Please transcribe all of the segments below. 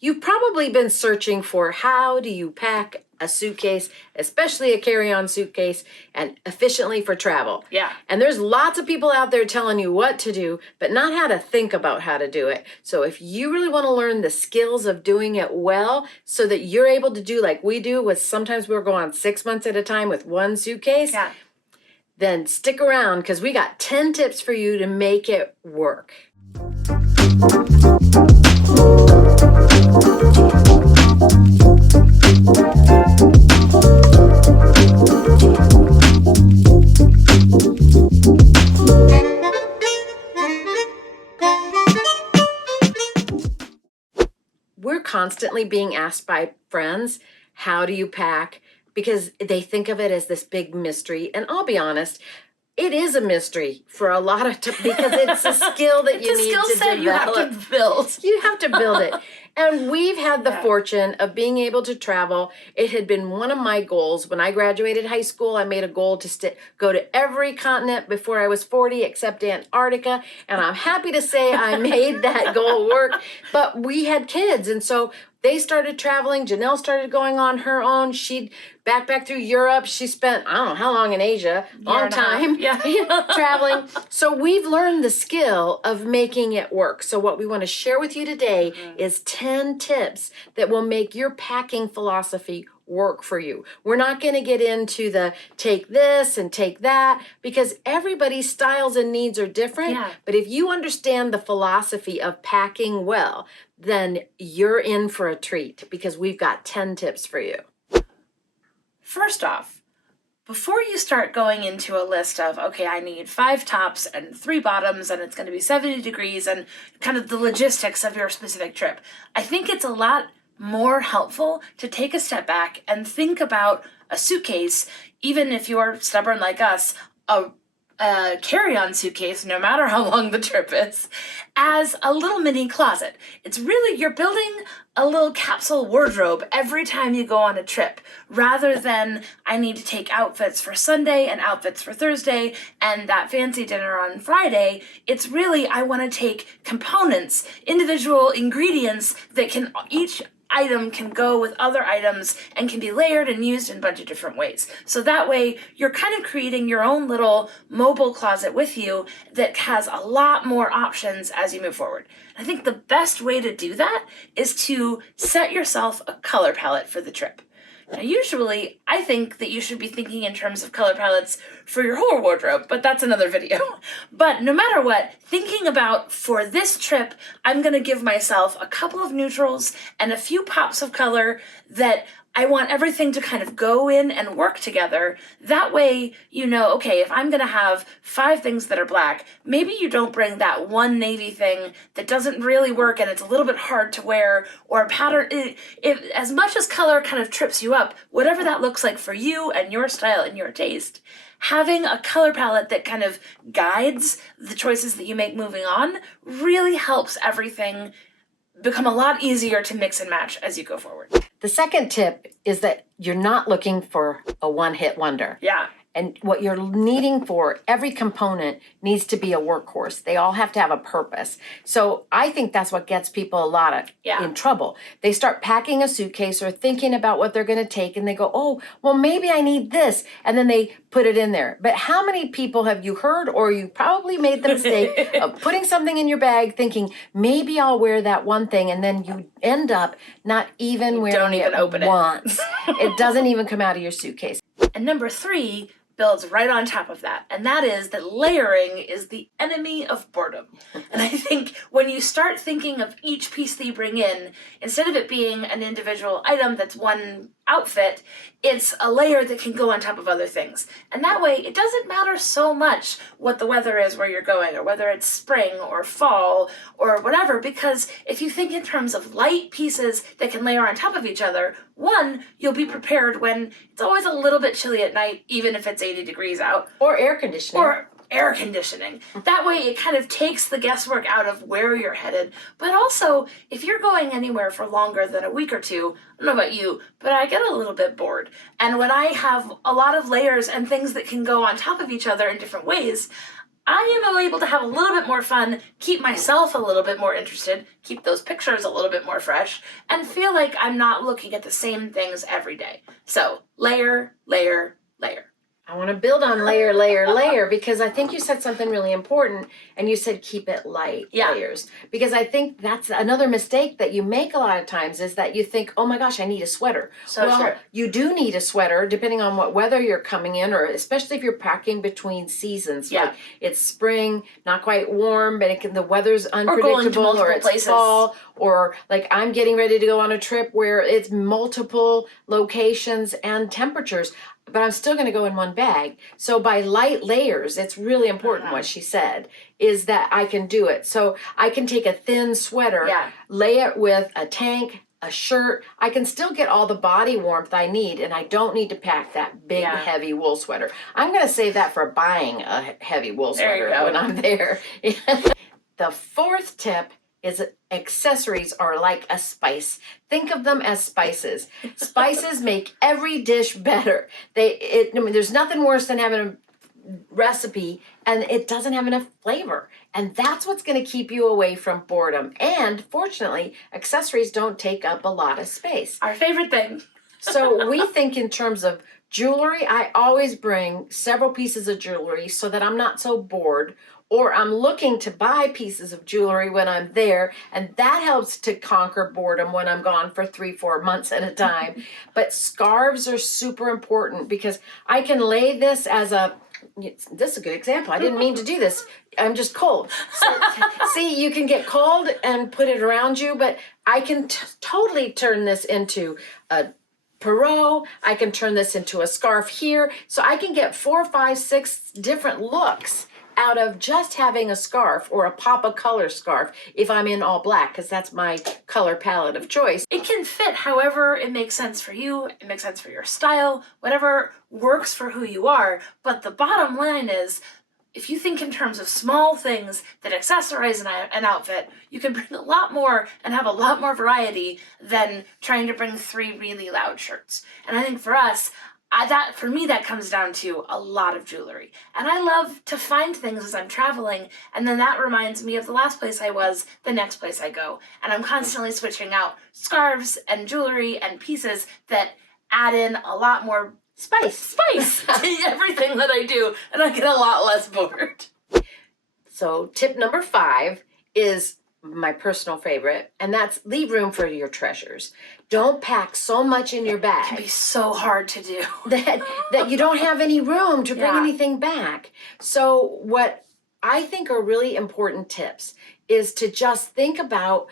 You've probably been searching for how do you pack a suitcase, especially a carry-on suitcase, and efficiently for travel. Yeah. And there's lots of people out there telling you what to do, but not how to think about how to do it. So if you really want to learn the skills of doing it well so that you're able to do like we do with sometimes we'll go on 6 months at a time with one suitcase, then stick around because we got 10 tips for you to make it work. We're constantly being asked by friends, how do you pack? Because they think of it as this big mystery. And I'll be honest, it is a mystery for a lot of because it's a skill that you need to develop. You have to build. You have to build it. And we've had the fortune of being able to travel. It had been one of my goals. When I graduated high school, I made a goal to go to every continent before I was 40 except Antarctica. And I'm happy to say I made that goal work. But we had kids. And so they started traveling. Janelle started going on her own. She'd backpack through Europe. She spent, I don't know how long in Asia, long time traveling. So we've learned the skill of making it work. So what we want to share with you today is 10 tips that will make your packing philosophy work for you. We're not going to get into the take this and take that because everybody's styles and needs are different. Yeah. But if you understand the philosophy of packing well, then you're in for a treat because we've got 10 tips for you. First off, before you start going into a list of, okay, I need 5 tops and 3 bottoms and it's going to be 70 degrees and kind of the logistics of your specific trip, I think it's a lot more helpful to take a step back and think about a suitcase, even if you're stubborn like us, a carry-on suitcase, no matter how long the trip is, as a little mini closet. It's really, you're building a little capsule wardrobe every time you go on a trip, rather than I need to take outfits for Sunday and outfits for Thursday and that fancy dinner on Friday. It's really, I want to take components, individual ingredients that can each item can go with other items and can be layered and used in a bunch of different ways. So that way you're kind of creating your own little mobile closet with you that has a lot more options as you move forward. I think the best way to do that is to set yourself a color palette for the trip. Now, usually, I think that you should be thinking in terms of color palettes for your whole wardrobe, but that's another video. But no matter what, thinking about for this trip, I'm going to give myself a couple of neutrals and a few pops of color that I want everything to kind of go in and work together. That way, you know, okay, if I'm going to have 5 things that are black, maybe you don't bring that one navy thing that doesn't really work and it's a little bit hard to wear, or a pattern. If as much as color kind of trips you up, whatever that looks like for you and your style and your taste, having a color palette that kind of guides the choices that you make moving on really helps everything become a lot easier to mix and match as you go forward. The second tip is that you're not looking for a one-hit wonder. Yeah. And what you're needing for every component needs to be a workhorse. They all have to have a purpose. So I think that's what gets people a lot of in trouble. They start packing a suitcase or thinking about what they're going to take and they go, oh, well, maybe I need this. And then they put it in there. But how many people have you heard, or you probably made the mistake of putting something in your bag thinking, maybe I'll wear that one thing, and then you end up not even wearing it once. It doesn't even come out of your suitcase. And number 3 builds right on top of that, and that is that layering is the enemy of boredom. And I think when you start thinking of each piece that you bring in, instead of it being an individual item that's one outfit, it's a layer that can go on top of other things. And that way, it doesn't matter so much what the weather is where you're going, or whether it's spring or fall or whatever, because if you think in terms of light pieces that can layer on top of each other, one, you'll be prepared when it's always a little bit chilly at night, even if it's 80 degrees out. Or air conditioning. That way it kind of takes the guesswork out of where you're headed. But also, if you're going anywhere for longer than a week or two, I don't know about you, but I get a little bit bored. And when I have a lot of layers and things that can go on top of each other in different ways, I am able to have a little bit more fun, keep myself a little bit more interested, keep those pictures a little bit more fresh, and feel like I'm not looking at the same things every day. So layer, layer, layer. I want to build on layer, layer, layer, because I think you said something really important, and you said keep it light, layers. Because I think that's another mistake that you make a lot of times, is that you think, oh my gosh, I need a sweater. So true. You do need a sweater, depending on what weather you're coming in, or especially if you're packing between seasons. Yeah. Like it's spring, not quite warm, but the weather's unpredictable, or it's places. fall, or like I'm getting ready to go on a trip where it's multiple locations and temperatures, but I'm still going to go in one bag. So by light layers, it's really important what she said, is that I can do it. So I can take a thin sweater, lay it with a tank, a shirt. I can still get all the body warmth I need, and I don't need to pack that big, heavy wool sweater. I'm going to save that for buying a heavy wool sweater when I'm there. The fourth tip is accessories are like a spice. Think of them as spices. Spices make every dish better. There's nothing worse than having a recipe and it doesn't have enough flavor. And that's what's going to keep you away from boredom. And fortunately, accessories don't take up a lot of space. Our favorite thing. So we think in terms of jewelry. I always bring several pieces of jewelry so that I'm not so bored, or I'm looking to buy pieces of jewelry when I'm there, and that helps to conquer boredom when I'm gone for 3-4 months at a time. But scarves are super important because I can lay this as this is a good example. I didn't mean to do this. I'm just cold. So, see, you can get cold and put it around you, but I can totally turn this into a Perot. I can turn this into a scarf here. So I can get 4, 5, 6 different looks out of just having a scarf, or a pop of color scarf if I'm in all black, because that's my color palette of choice. It can fit however it makes sense for you, it makes sense for your style, whatever works for who you are. But the bottom line is, if you think in terms of small things that accessorize an outfit, you can bring a lot more and have a lot more variety than trying to bring 3 really loud shirts. And I think for us, for me, that comes down to a lot of jewelry. And I love to find things as I'm traveling, and then that reminds me of the last place I was, the next place I go. And I'm constantly switching out scarves and jewelry and pieces that add in a lot more spice to everything that I do, and I get a lot less bored. So tip number 5 is my personal favorite, and that's leave room for your treasures. Don't pack so much in your bag. It can be so hard to do. that you don't have any room to bring anything back. So what I think are really important tips is to just think about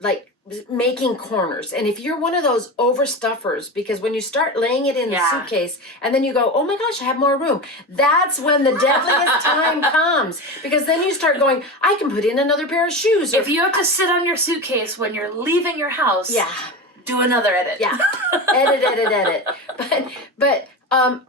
like making corners. And if you're one of those overstuffers, because when you start laying it in the suitcase and then you go, oh my gosh, I have more room, that's when the deadliest time comes, because then you start going, I can put in another pair of shoes. If you have to sit on your suitcase when you're leaving your house, do another edit. Edit. But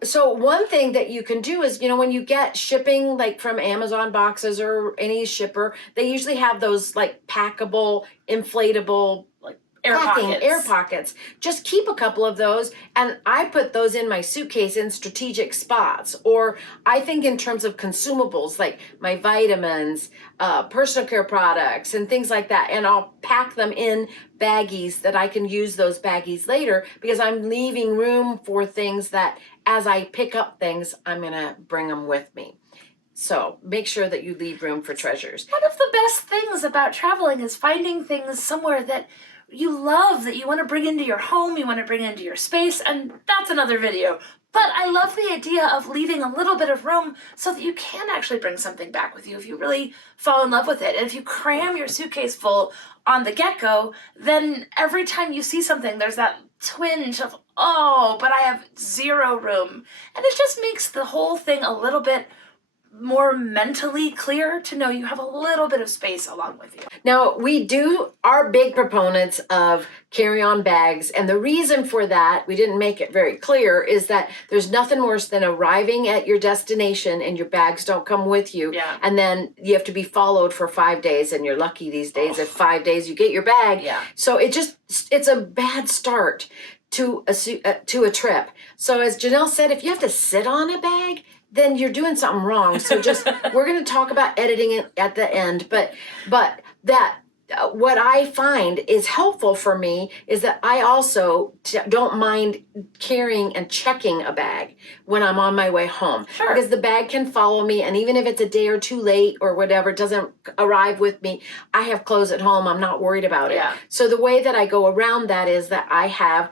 so one thing that you can do is, when you get shipping, like from Amazon boxes or any shipper, they usually have those like packable, inflatable, like air pockets. Just keep a couple of those, and I put those in my suitcase in strategic spots. Or I think in terms of consumables, like my vitamins, personal care products, and things like that, and I'll pack them in baggies that I can use those baggies later, because I'm leaving room for things that as I pick up things, I'm gonna bring them with me. So make sure that you leave room for treasures. One of the best things about traveling is finding things somewhere that you love, that you want to bring into your home, you want to bring into your space, and that's another video. But I love the idea of leaving a little bit of room so that you can actually bring something back with you if you really fall in love with it. And if you cram your suitcase full on the get-go, then every time you see something, there's that twinge of, oh, but I have 0 room. And it just makes the whole thing a little bit more mentally clear to know you have a little bit of space along with you. Now, we are big proponents of carry-on bags, and the reason for that, we didn't make it very clear, is that there's nothing worse than arriving at your destination and your bags don't come with you, and then you have to be followed for 5 days, and you're lucky these days if 5 days you get your bag. So it's a bad start to a trip. So as Janelle said, if you have to sit on a bag, then you're doing something wrong. So just, we're going to talk about editing it at the end, but that, what I find is helpful for me is that I also don't mind carrying and checking a bag when I'm on my way home. Sure. Because the bag can follow me, and even if it's a day or two late or whatever, it doesn't arrive with me, I have clothes at home. I'm not worried about it. Yeah. So the way that I go around that is that I have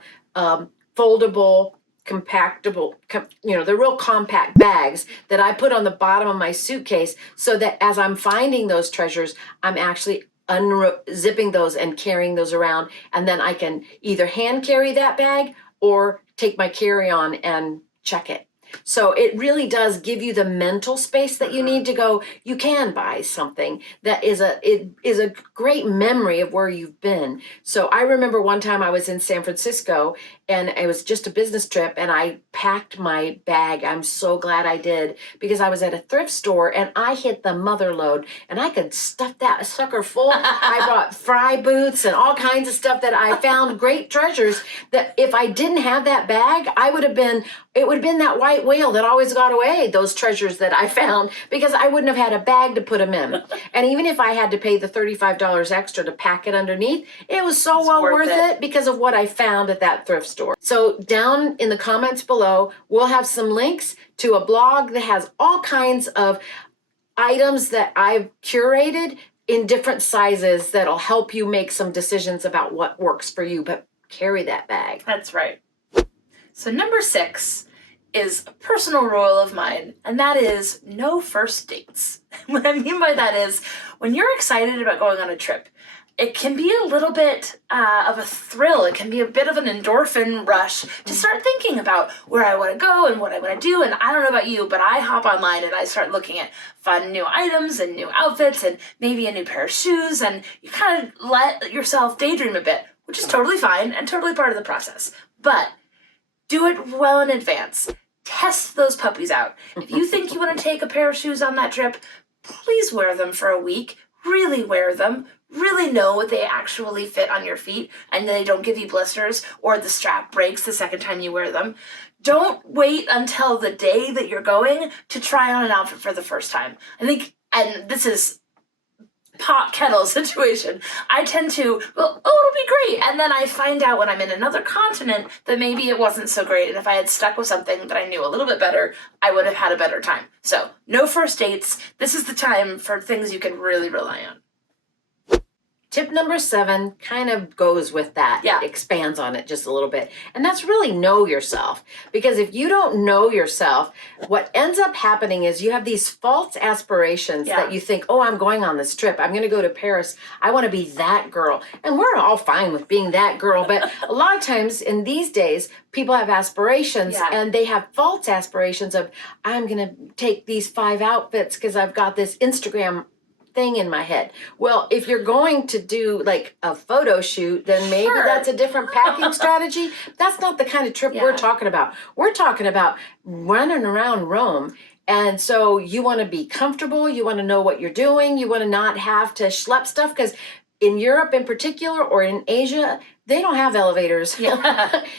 foldable, compactable, the real compact bags that I put on the bottom of my suitcase, so that as I'm finding those treasures, I'm actually unzipping those and carrying those around, and then I can either hand carry that bag or take my carry-on and check it. So it really does give you the mental space that you need to go. You can buy something that is a great memory of where you've been. So I remember one time I was in San Francisco, and it was just a business trip, and I packed my bag. I'm so glad I did, because I was at a thrift store and I hit the mother load, and I could stuff that sucker full. I bought fry boots and all kinds of stuff that I found, great treasures that if I didn't have that bag, it would have been that white whale that always got away, those treasures that I found, because I wouldn't have had a bag to put them in. And even if I had to pay the $35 extra to pack it underneath, it was so well worth it because of what I found at that thrift store. So down in the comments below, we'll have some links to a blog that has all kinds of items that I've curated in different sizes that'll help you make some decisions about what works for you, but carry that bag. That's right. So number 6 is a personal rule of mine, and that is no first dates. What I mean by that is, when you're excited about going on a trip, it can be a little bit of a thrill. It can be a bit of an endorphin rush to start thinking about where I want to go and what I want to do. And I don't know about you, but I hop online and I start looking at fun new items and new outfits and maybe a new pair of shoes. And you kind of let yourself daydream a bit, which is totally fine and totally part of the process. But do it well in advance. Test those puppies out. If you think you want to take a pair of shoes on that trip, please wear them for a week. Really wear them. Really know what they actually fit on your feet, and they don't give you blisters or the strap breaks the second time you wear them. Don't wait until the day that you're going to try on an outfit for the first time. I think, and this is pot kettle situation, I tend to, it'll be great. And then I find out when I'm in another continent that maybe it wasn't so great. And if I had stuck with something that I knew a little bit better, I would have had a better time. So no first dates. This is the time for things you can really rely on. Tip number 7 kind of goes with that. Yeah. It expands on it just a little bit. And that's really know yourself. Because if you don't know yourself, what ends up happening is you have these false aspirations that you think, oh, I'm going on this trip. I'm going to go to Paris. I want to be that girl. And we're all fine with being that girl. But a lot of times in these days, people have aspirations and they have false aspirations of, I'm going to take these 5 outfits because I've got this Instagram thing in my head. Well, if you're going to do like a photo shoot, then maybe that's a different packing strategy. That's not the kind of trip we're talking about. We're talking about running around Rome. And so you want to be comfortable. You want to know what you're doing. You want to not have to schlep stuff, because in Europe in particular, or in Asia, they don't have elevators.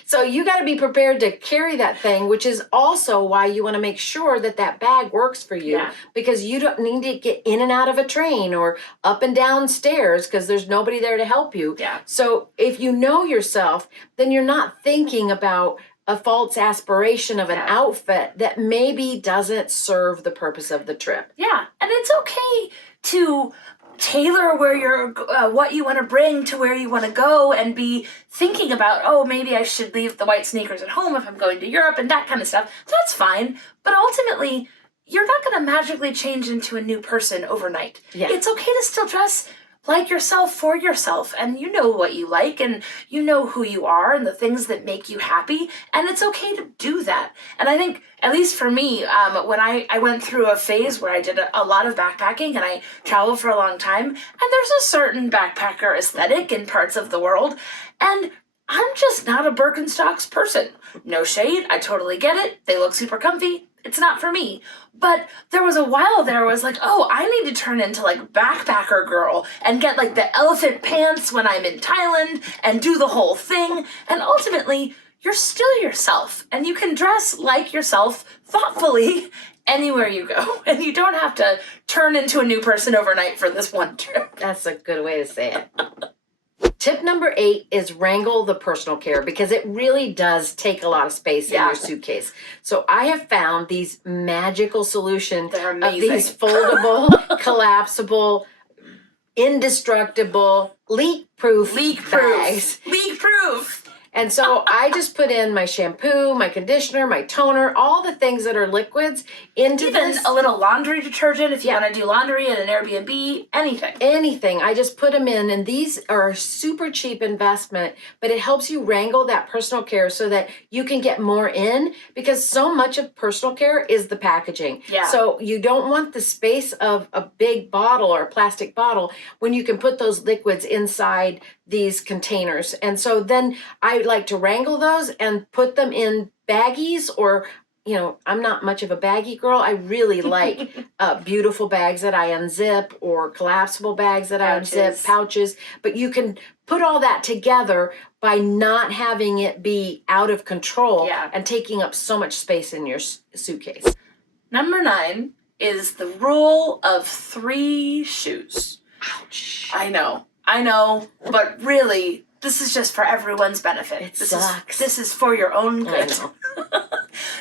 So you got to be prepared to carry that thing, which is also why you want to make sure that that bag works for you, because you don't need to get in and out of a train or up and down stairs because there's nobody there to help you. So if you know yourself, then you're not thinking about a false aspiration of an outfit that maybe doesn't serve the purpose of the trip. Yeah, and it's okay to tailor where you're, what you want to bring to where you want to go, and be thinking about, oh, maybe I should leave the white sneakers at home if I'm going to Europe and that kind of stuff. That's fine. But ultimately, you're not going to magically change into a new person overnight. It's okay to still dress like yourself for yourself, and you know what you like, and you know who you are and the things that make you happy, and it's okay to do that. And I think, at least for me, when I went through a phase where I did a lot of backpacking and I traveled for a long time, and there's a certain backpacker aesthetic in parts of the world, and I'm just not a Birkenstocks person. No shade, I totally get it. They look super comfy. It's not for me. But there was a while there was like, oh, I need to turn into like backpacker girl and get like the elephant pants when I'm in Thailand and do the whole thing. And ultimately, you're still yourself, and you can dress like yourself thoughtfully anywhere you go, and you don't have to turn into a new person overnight for this one trip. That's a good way to say it. Tip number 8 is wrangle the personal care, because it really does take a lot of space in your suitcase. So I have found these magical solutions of these foldable, collapsible, indestructible, leak-proof bags. Leak-proof! And so I just put in my shampoo, my conditioner, my toner, all the things that are liquids into Even a little laundry detergent if you want to do laundry at an Airbnb, anything. Anything. I just put them in, and these are a super cheap investment, but it helps you wrangle that personal care so that you can get more in, because so much of personal care is the packaging. Yeah. So you don't want the space of a big bottle or a plastic bottle when you can put those liquids inside these containers. And so then I like to wrangle those and put them in baggies, or I'm not much of a baggy girl. I really like beautiful bags that I unzip, or collapsible bags that I unzip, pouches. But you can put all that together by not having it be out of control and taking up so much space in your suitcase. Number 9 is the rule of 3 shoes. Ouch. I know, but really, this is just for everyone's benefit. This is for your own good. I know.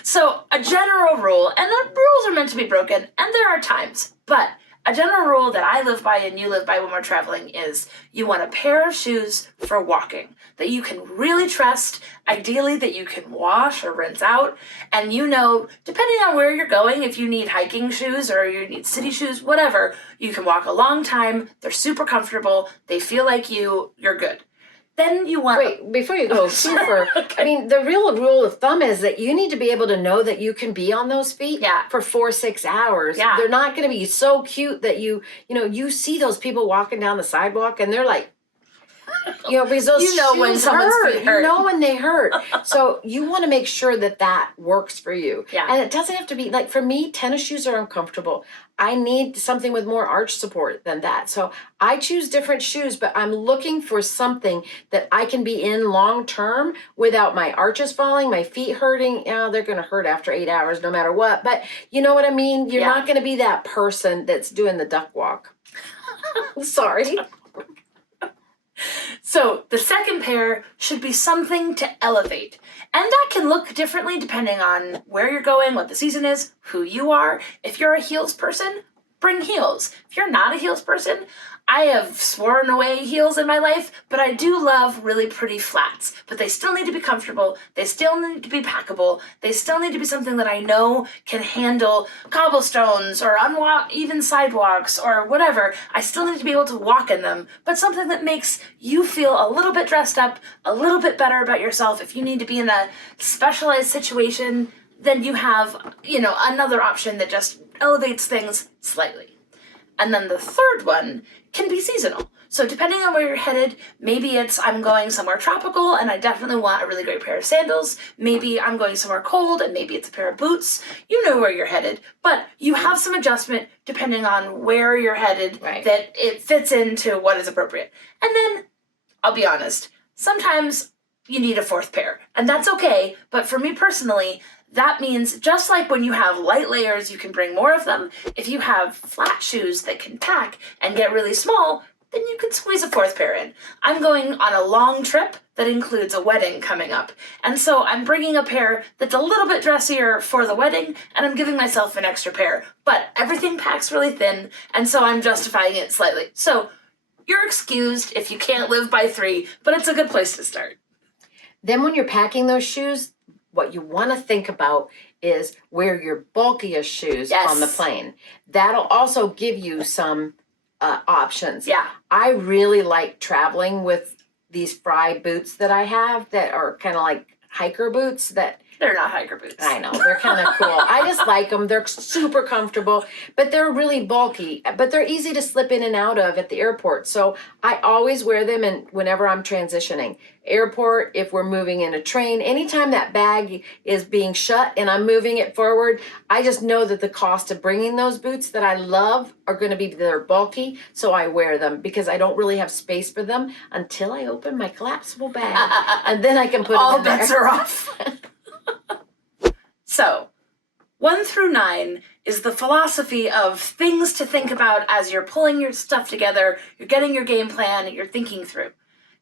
So, a general rule, and the rules are meant to be broken, and there are times, but a general rule that I live by and you live by when we're traveling is you want a pair of shoes for walking that you can really trust, ideally that you can wash or rinse out, and depending on where you're going, if you need hiking shoes or you need city shoes, whatever, you can walk a long time, they're super comfortable, they feel like you're good. Then you want... Wait, before you go super, okay. I mean, the real rule of thumb is that you need to be able to know that you can be on those feet for 4-6 hours. Yeah. They're not going to be so cute that you see those people walking down the sidewalk and they're like, because those shoes when someone's feet hurt. You know when they hurt. So you want to make sure that works for you. Yeah. And it doesn't have to be, like for me, tennis shoes are uncomfortable. I need something with more arch support than that. So I choose different shoes, but I'm looking for something that I can be in long term without my arches falling, my feet hurting. They're going to hurt after 8 hours no matter what. But you know what I mean? You're not going to be that person that's doing the duck walk. Sorry. So the second pair should be something to elevate. And that can look differently depending on where you're going, what the season is, who you are. If you're a heels person, bring heels. If you're not a heels person, I have sworn away heels in my life, but I do love really pretty flats. But they still need to be comfortable. They still need to be packable. They still need to be something that I know can handle cobblestones or even sidewalks or whatever. I still need to be able to walk in them, but something that makes you feel a little bit dressed up, a little bit better about yourself. If you need to be in a specialized situation, then you have, another option that just elevates things slightly. And then the third one can be seasonal. So depending on where you're headed, maybe it's I'm going somewhere tropical and I definitely want a really great pair of sandals. Maybe I'm going somewhere cold and maybe it's a pair of boots. You know where you're headed, but you have some adjustment depending on where you're headed that it fits into what is appropriate. And then, I'll be honest, sometimes you need a 4th pair, and that's okay, but for me personally, that means just like when you have light layers, you can bring more of them. If you have flat shoes that can pack and get really small, then you can squeeze a 4th pair in. I'm going on a long trip that includes a wedding coming up. And so I'm bringing a pair that's a little bit dressier for the wedding, and I'm giving myself an extra pair. But everything packs really thin, and so I'm justifying it slightly. So you're excused if you can't live by 3, but it's a good place to start. Then when you're packing those shoes, what you want to think about is wear your bulkiest shoes on the plane. That'll also give you some options. Yeah. I really like traveling with these Fry boots that I have that are kind of like hiker boots that They're not hiker boots. I know, they're kind of cool. I just like them. They're super comfortable, but they're really bulky, but they're easy to slip in and out of at the airport. So I always wear them and whenever I'm transitioning. Airport, if we're moving in a train, anytime that bag is being shut and I'm moving it forward, I just know that the cost of bringing those boots that I love are going to be, they're bulky, so I wear them because I don't really have space for them until I open my collapsible bag, and then I can put all them in bets there. are off. So, 1 through 9 is the philosophy of things to think about as you're pulling your stuff together, you're getting your game plan, you're thinking through.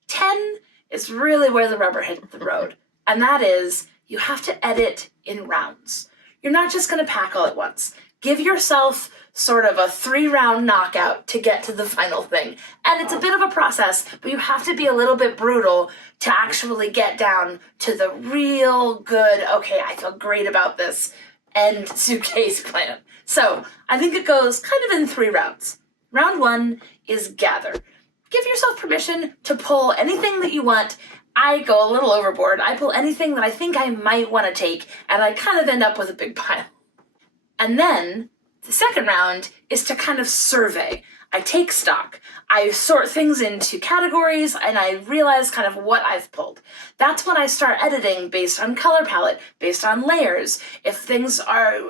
10 is really where the rubber hits the road, and that is you have to edit in rounds. You're not just going to pack all at once. Give yourself sort of a 3-round knockout to get to the final thing. And it's a bit of a process, but you have to be a little bit brutal to actually get down to the real good, okay, I feel great about this end suitcase plan. So I think it goes kind of in 3 rounds. Round 1 is gather. Give yourself permission to pull anything that you want. I go a little overboard. I pull anything that I think I might want to take, and I kind of end up with a big pile. And then the second round is to kind of survey. I take stock. I sort things into categories and I realize kind of what I've pulled. That's when I start editing based on color palette, based on layers. If things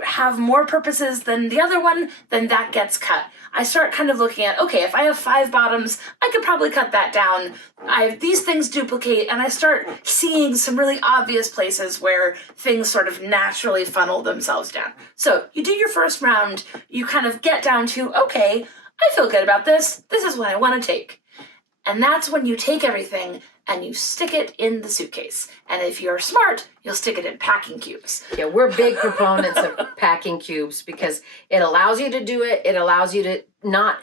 have more purposes than the other one, then that gets cut. I start kind of looking at, okay, if I have 5 bottoms, I could probably cut that down. These things duplicate, and I start seeing some really obvious places where things sort of naturally funnel themselves down. So you do your first round, you kind of get down to, okay, I feel good about this. This is what I want to take. And that's when you take everything and you stick it in the suitcase. And if you're smart, you'll stick it in packing cubes. Yeah, we're big proponents of packing cubes because it allows you to do it. It allows you to not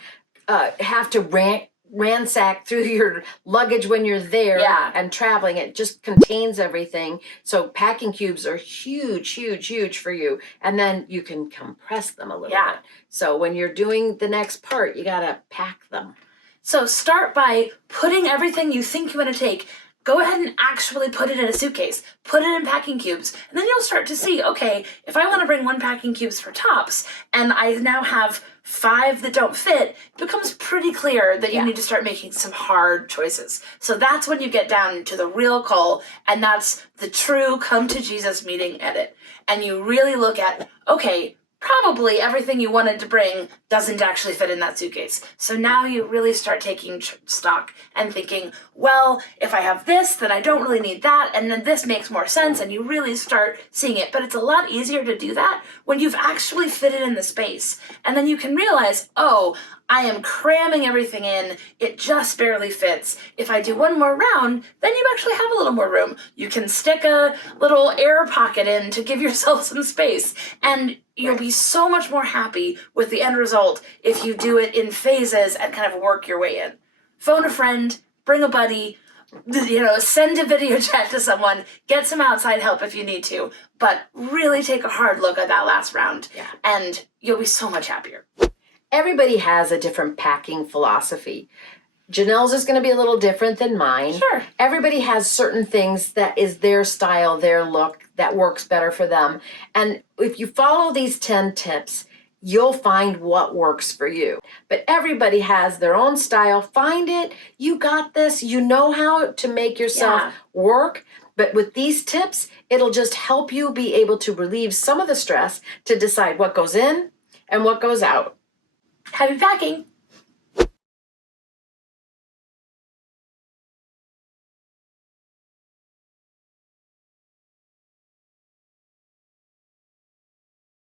have to ransack through your luggage when you're there and traveling. It just contains everything. So packing cubes are huge, huge, huge for you. And then you can compress them a little bit. So when you're doing the next part, you got to pack them. So start by putting everything you think you want to take. Go ahead and actually put it in a suitcase. Put it in packing cubes. And then you'll start to see, okay, if I want to bring 1 packing cubes for tops, and I now have 5 that don't fit, it becomes pretty clear that you need to start making some hard choices. So that's when you get down to the real call, and that's the true come to Jesus meeting edit. And you really look at, okay, probably everything you wanted to bring doesn't actually fit in that suitcase. So now you really start taking stock and thinking, well, if I have this, then I don't really need that, and then this makes more sense, and you really start seeing it. But it's a lot easier to do that when you've actually fit it in the space. And then you can realize, oh, I am cramming everything in, it just barely fits. If I do 1 more round, then you actually have a little more room. You can stick a little air pocket in to give yourself some space, and you'll be so much more happy with the end result if you do it in phases and kind of work your way in. Phone a friend, bring a buddy, send a video chat to someone, get some outside help if you need to, but really take a hard look at that last round, and you'll be so much happier. Everybody has a different packing philosophy. Janelle's is going to be a little different than mine. Sure. Everybody has certain things that is their style, their look, that works better for them. And if you follow these 10 tips, you'll find what works for you. But everybody has their own style. Find it. You got this. You know how to make yourself work. But with these tips, it'll just help you be able to relieve some of the stress to decide what goes in and what goes out. Happy packing!